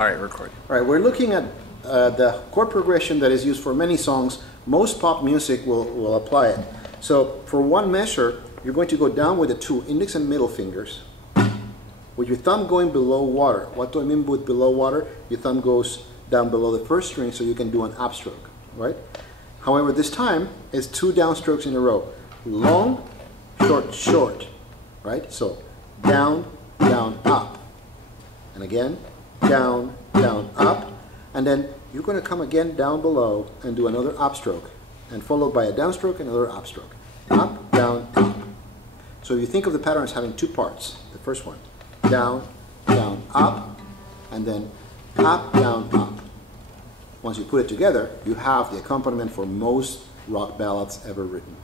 All right, recording. All right, we're looking at the chord progression that is used for many songs. Most pop music will apply it. So for one measure, you're going to go down with the two index and middle fingers, with your thumb going below water. What do I mean with below water? Your thumb goes down below the first string so you can do an upstroke, right? However, this time it's two downstrokes in a row. Long, short, short, right? So down, down, up. And again, down, down, up. And then you're going to come again down below and do another upstroke, and followed by a downstroke and another upstroke. Up, down, up. So if you think of the pattern as having two parts, the first one, down, down, up, and then up, down, up. Once you put it together, you have the accompaniment for most rock ballads ever written.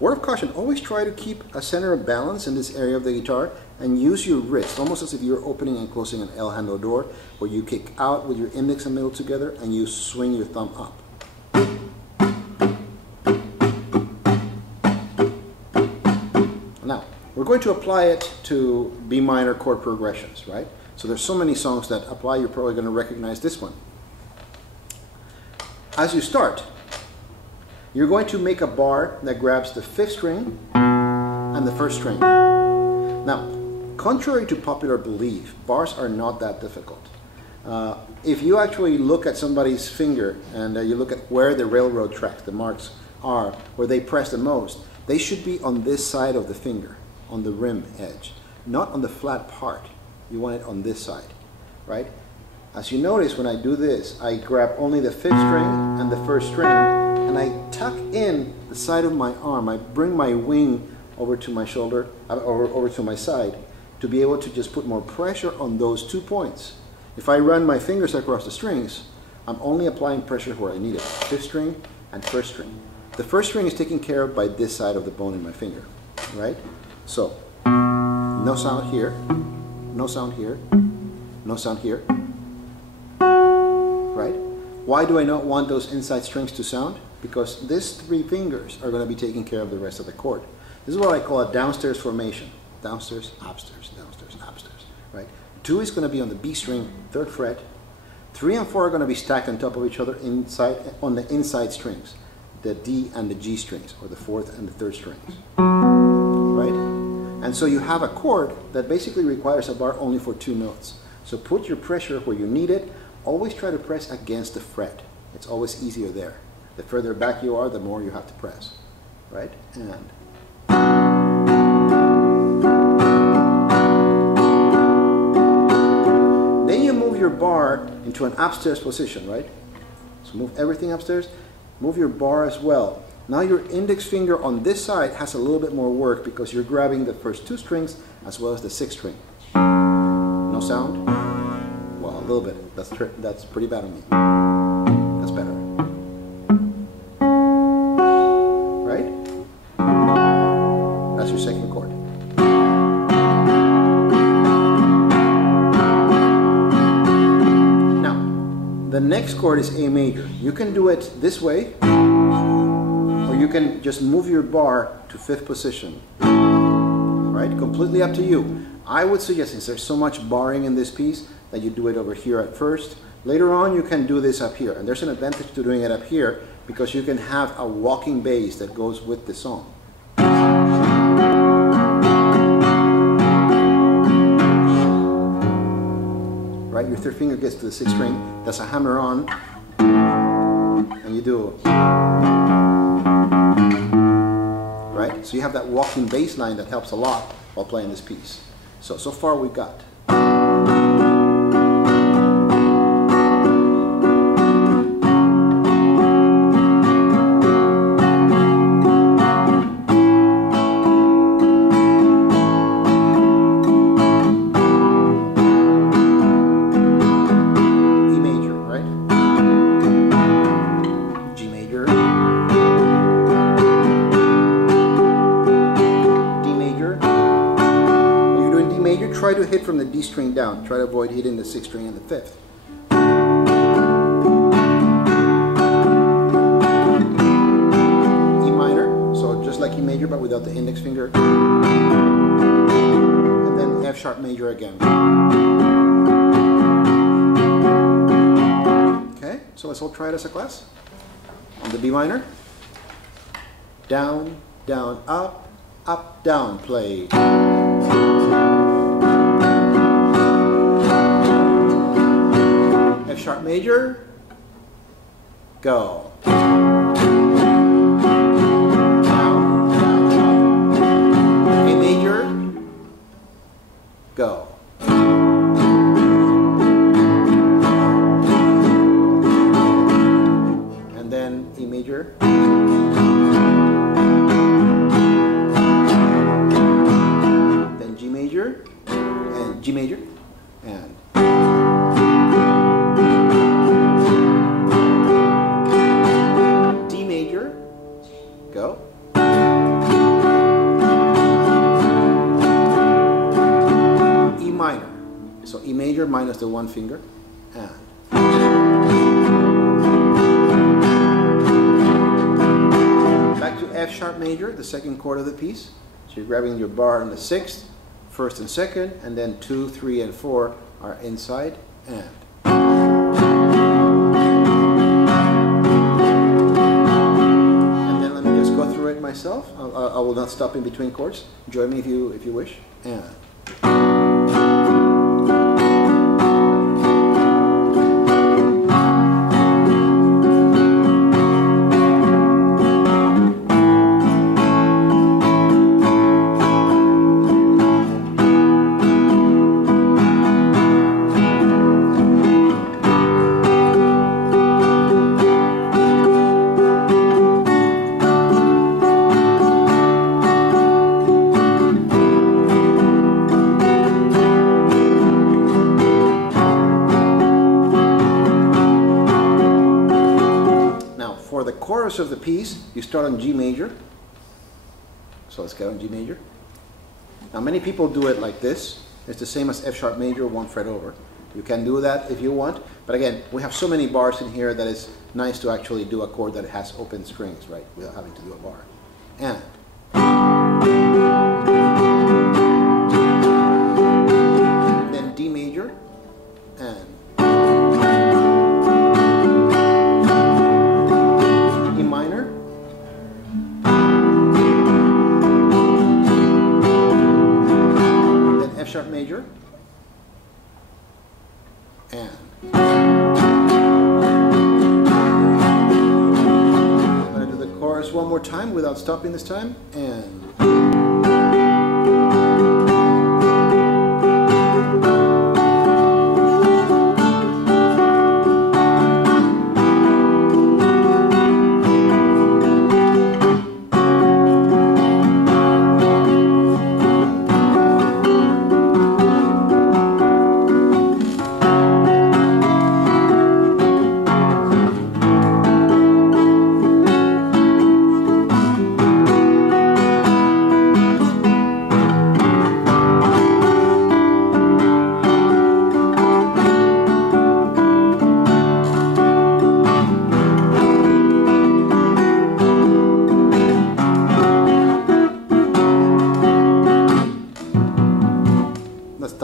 Word of caution, always try to keep a center of balance in this area of the guitar and use your wrist, almost as if you're opening and closing an L handle door, where you kick out with your index and middle together and you swing your thumb up. Now, we're going to apply it to B minor chord progressions, right? So there's so many songs that apply, you're probably going to recognize this one. As you start, you're going to make a bar that grabs the fifth string and the first string. Now, contrary to popular belief, bars are not that difficult. If you actually look at somebody's finger and you look at where the railroad tracks, the marks are, where they press the most, they should be on this side of the finger, on the rim edge, not on the flat part. You want it on this side, right? As you notice, when I do this, I grab only the fifth string and the first string, and I tuck in the side of my arm. I bring my wing over to my shoulder, over to my side, to be able to just put more pressure on those 2 points. If I run my fingers across the strings, I'm only applying pressure where I need it. Fifth string and first string. The first string is taken care of by this side of the bone in my finger, right? So, no sound here, no sound here, no sound here, right? Why do I not want those inside strings to sound? Because these three fingers are going to be taking care of the rest of the chord. This is what I call a downstairs formation. Downstairs, upstairs, downstairs, upstairs, right? 2 is going to be on the B string, 3rd fret. 3 and 4 are going to be stacked on top of each other on the inside strings, the D and the G strings, or the 4th and the 3rd strings, right? And so you have a chord that basically requires a bar only for 2 notes. So put your pressure where you need it. Always try to press against the fret. It's always easier there. The further back you are, the more you have to press, right? And then you move your bar into an upstairs position, right? So move everything upstairs. Move your bar as well. Now your index finger on this side has a little bit more work because you're grabbing the first 2 strings as well as the 6th string. No sound? Well, a little bit. That's pretty bad on me. That's better. Right? That's your second chord. Now, the next chord is A major. You can do it this way, or you can just move your bar to 5th position. Right? Completely up to you. I would suggest, since there's so much barring in this piece, that you do it over here at first. Later on, you can do this up here. And there's an advantage to doing it up here because you can have a walking bass that goes with the song. Right? Your 3rd finger gets to the 6th string. That's a hammer on. And you do. Right? So you have that walking bass line that helps a lot while playing this piece. So far we got. Try to hit from the D string down. Try to avoid hitting the 6th string and the 5th. E minor, so just like E major but without the index finger. F sharp major again. Okay, so let's all try it as a class. On the B minor. Down, down, up, down, play. F sharp major, go. Down, down, up. A major, go. And then E major. Then G major, and G major, and D major, go. E minor, so E major minus the one finger, and back to F sharp major, the second chord of the piece. So you're grabbing your bar in the sixth, first and second, and then 2, 3, and 4 are inside, and then let me just go through it myself. I will not stop in between chords. Join me if you wish. And for the chorus of the piece, you start on G major. So let's get on G major. Now many people do it like this. It's the same as F sharp major, one fret over. You can do that if you want, but again, we have so many bars in here that it's nice to actually do a chord that has open strings, right, without having to do a bar. And then D major, and E minor, then F sharp major, and I'm going to do the chorus one more time without stopping this time, and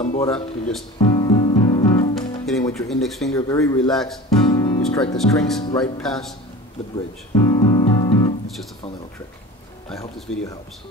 tambora, you're just hitting with your index finger, very relaxed. You strike the strings right past the bridge. It's just a fun little trick. I hope this video helps.